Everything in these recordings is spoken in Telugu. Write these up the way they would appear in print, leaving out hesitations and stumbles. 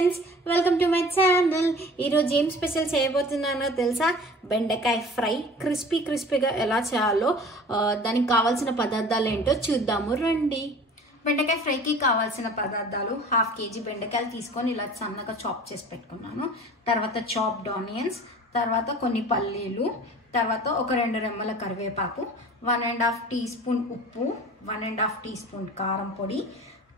Friends, welcome to my channel. ఈరోజు ఏం స్పెషల్ చేయబోతున్నానో తెలుసా? బెండకాయ ఫ్రై క్రిస్పీగా ఎలా చేయాలో దానికి కావాల్సిన పదార్థాలు ఏంటో చూద్దాము రండి. బెండకాయ ఫ్రైకి కావాల్సిన పదార్థాలు: 1/2 kg బెండకాయలు తీసుకొని ఇలా సన్నగా చాప్ చేసి పెట్టుకున్నాను. తర్వాత చాప్డ్ ఆనియన్స్, తర్వాత కొన్ని పల్లీలు, తర్వాత ఒక 2 రెమ్మల కరివేపాకు, 1.5 టీ స్పూన్ ఉప్పు, 1.5 టీ స్పూన్ కారం పొడి,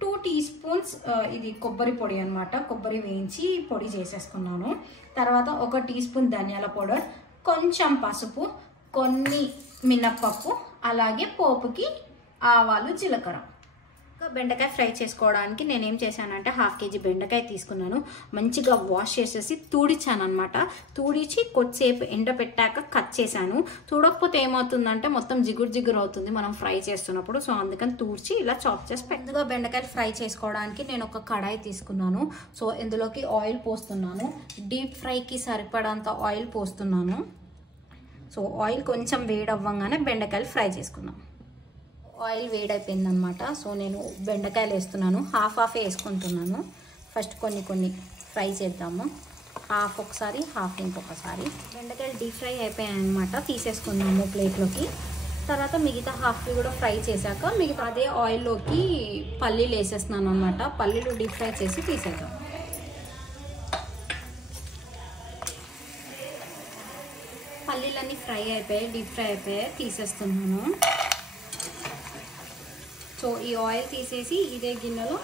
2 టీ స్పూన్స్ ఇది కొబ్బరి పొడి అనమాట. కొబ్బరి వేయించి పొడి చేసేసుకున్నాను. తర్వాత 1 టీ స్పూన్ ధనియాల పౌడర్, కొంచెం పసుపు, కొన్ని మినప్పప్పు, అలాగే పోపుకి ఆవాలు, జీలకర్ర. బెండకాయ ఫ్రై చేసుకోవడానికి నేనేం చేశానంటే 1/2 kg బెండకాయ తీసుకున్నాను. మంచిగా వాష్ చేసేసి తూడిచాను అనమాట. తూడిచి కొద్దిసేపు ఎండబెట్టాక కట్ చేశాను. తూడకపోతే ఏమవుతుందంటే మొత్తం జిగురు అవుతుంది మనం ఫ్రై చేస్తున్నప్పుడు. సో అందుకని తూడ్చి ఇలా చాప్ చేసి పెద్దగా బెండకాయలు ఫ్రై చేసుకోవడానికి నేను ఒక కడాయి తీసుకున్నాను. సో ఇందులోకి ఆయిల్ పోస్తున్నాను. డీప్ ఫ్రైకి సరిపడంత ఆయిల్ పోస్తున్నాను. సో ఆయిల్ కొంచెం వేడవ్వగానే బెండకాయలు ఫ్రై చేసుకున్నాం. ఆయిల్ వేడైపోయిందనమాట. సో నేను బెండకాయలు వేస్తున్నాను. హాఫ్ వేసుకుంటున్నాను. ఫస్ట్ కొన్ని ఫ్రై చేద్దాము. హాఫ్ ఒకసారి, హాఫ్ ఇంకొకసారి. బెండకాయలు డీప్ ఫ్రై అయిపోయాయి అనమాట. తీసేసుకున్నాము ప్లేట్లోకి. తర్వాత మిగతా హాఫ్కి కూడా ఫ్రై చేశాక మిగతా అదే ఆయిల్లోకి పల్లీలు వేసేస్తున్నాను అనమాట. పల్లీలు డీప్ ఫ్రై చేసి తీసేద్దాం. పల్లీలన్నీ ఫ్రై అయిపోయాయి, డీప్ ఫ్రై అయిపోయాయి, తీసేస్తున్నాను. సో ఈ ఆయిల్ తీసేసి ఇదే గిన్నెలో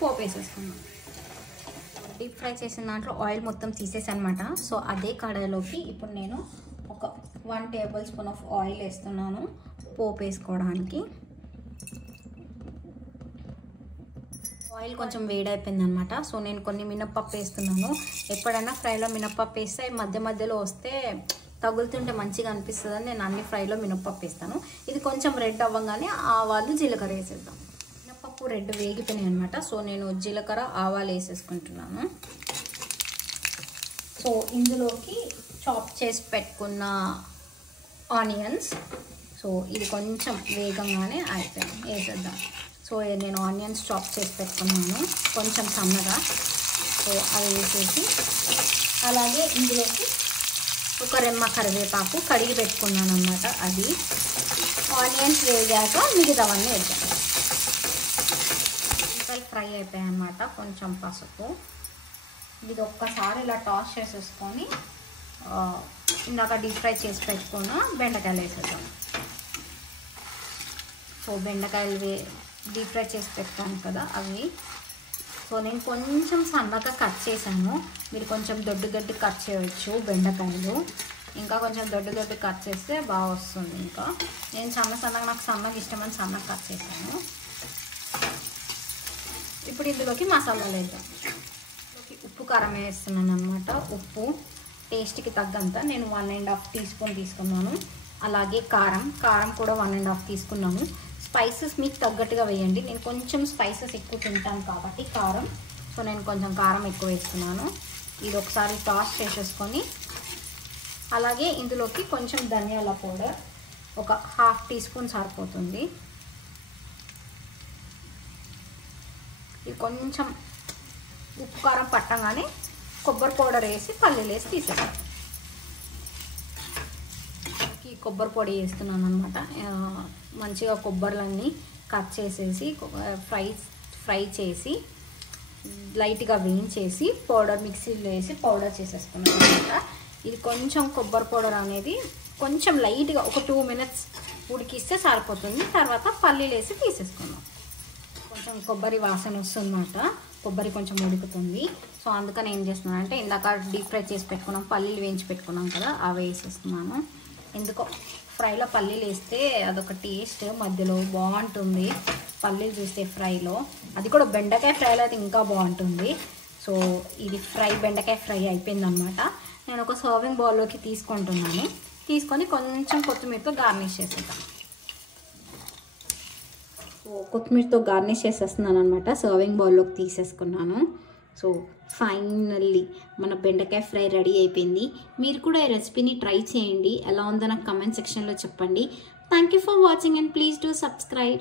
పోపు వేసేసుకున్నాను. డీప్ ఫ్రై చేసిన దాంట్లో ఆయిల్ మొత్తం తీసేసనమాట. సో అదే కడాయిలోకి ఇప్పుడు నేను ఒక 1 టేబుల్ స్పూన్ ఆఫ్ ఆయిల్ వేస్తున్నాను పోపు వేసుకోవడానికి. ఆయిల్ కొంచెం వేడైపోయింది అనమాట. సో నేను కొన్ని మినప్పప్పు వేస్తున్నాను. ఎప్పుడైనా ఫ్రైలో మినప్పప్పు వేస్తే మధ్యలో వస్తే తగులుతుంటే మంచిగా అనిపిస్తుందని నేను అన్ని ఫ్రైలో మినప్పప్పు వేస్తాను. ఇది కొంచెం రెడ్ అవ్వగానే ఆవాలు, జీలకర్ర వేసేద్దాం. మినప్పప్పు రెడ్ వేగిపోయినాయి అనమాట. సో నేను జీలకర్ర, ఆవాలు వేసేసుకుంటున్నాను. సో ఇందులోకి చాప్ చేసి పెట్టుకున్న ఆనియన్స్. సో ఇది కొంచెం వేగంగానే అయిపోయింది, వేసేద్దాం. సో నేను ఆనియన్స్ చాప్ చేసి పెట్టుకున్నాను కొంచెం సన్నగా. సో అవి వేసేసి అలాగే ఇందులోకి ఒక రెమ్మ కరివేపాకు కడిగి పెట్టుకున్నాను అనమాట. అది ఆనియన్స్ వేగాక మిగతావన్నీ వేద్దాం. ఉల్లిపాయలు ఫ్రై అయిపోయాయి అనమాట. కొంచెం పసుపు, ఇది ఒక్కసారి ఇలా టాస్ చేసేసుకొని ఇందాక డీప్ ఫ్రై చేసి పెట్టుకున్న బెండకాయలు వేసేద్దాం. సో బెండకాయలు డీప్ ఫ్రై చేసి పెట్టాను కదా అవి. సో నేను కొంచెం సన్నగా కట్ చేశాను. మీరు కొంచెం దొడ్డు కట్ చేయవచ్చు బెండకాయలు. ఇంకా కొంచెం దొడ్డు కట్ చేస్తే బాగా వస్తుంది. ఇంకా నేను సన్నగా నాకు సన్నగా ఇష్టమని సన్నగా కట్ చేశాను. ఇప్పుడు ఇందులోకి మసాలాలు వేద్దాం. ఉప్పు, కారం వేస్తున్నాను అనమాట. ఉప్పు టేస్ట్కి తగ్గంత నేను 1.5 టీ స్పూన్ తీసుకున్నాను. అలాగే కారం కూడా 1.5 తీసుకున్నాను. స్పైసెస్ మీకు తగ్గట్టుగా వేయండి. నేను కొంచెం స్పైసెస్ ఎక్కువ తింటాను కాబట్టి కారం. సో నేను కొంచెం కారం ఎక్కువ వేస్తున్నాను. ఇది ఒకసారి టాస్ చేసేసుకొని అలాగే ఇందులోకి కొంచెం ధనియాల పౌడర్ ఒక 1/2 టీ స్పూన్ సరిపోతుంది. ఇది కొంచెం ఉప్పు, కారం పట్టగానే కొబ్బరి పౌడర్ వేసి పల్లీలు వేసి తీసేస్తాను. కొబ్బరి పొడి వేస్తున్నాను అనమాట. మంచిగా కొబ్బరిలన్నీ కట్ చేసేసి ఫ్రై చేసి లైట్గా వేయించేసి పౌడర్ మిక్సీలో వేసి పౌడర్ చేసేసుకున్నాను అనమాట. ఇది కొంచెం కొబ్బరి పౌడర్ అనేది కొంచెం లైట్గా ఒక 2 minutes ఉడికిస్తే సరిపోతుంది. తర్వాత పల్లీలు వేసి తీసేసుకున్నాం. కొంచెం కొబ్బరి వాసన వస్తుందన్నమాట. కొబ్బరి కొంచెం ఉడుకుతుంది. సో అందుకని ఏం చేస్తున్నాను అంటే ఇందాక డీప్ ఫ్రై చేసి పెట్టుకున్నాం, పల్లీలు వేయించి పెట్టుకున్నాం కదా, అవి వేసేస్తున్నాను. ఎందుకో ఫ్రైలో పల్లీలు వేస్తే అదొక టేస్ట్ మధ్యలో బాగుంటుంది. పల్లీలు చూస్తే ఫ్రైలో, అది కూడా బెండకాయ ఫ్రైలో అయితే ఇంకా బాగుంటుంది. సో ఇది బెండకాయ ఫ్రై అయిపోయిందనమాట. నేను ఒక సర్వింగ్ బౌల్లోకి తీసుకుంటున్నాను. తీసుకొని కొంచెం కొత్తిమీరతో గార్నిష్ చేసేద్దాం. సో కొత్తిమీరతో గార్నిష్ చేసేస్తున్నాను అనమాట. సర్వింగ్ బౌల్లోకి తీసేసుకున్నాను. సో ఫైనల్లీ మన బెండకాయ ఫ్రై రెడీ అయిపోయింది. మీరు కూడా ఈ రెసిపీని ట్రై చేయండి. ఎలా ఉందో నాకు కామెంట్ సెక్షన్లో చెప్పండి. Thank you for watching and please do subscribe.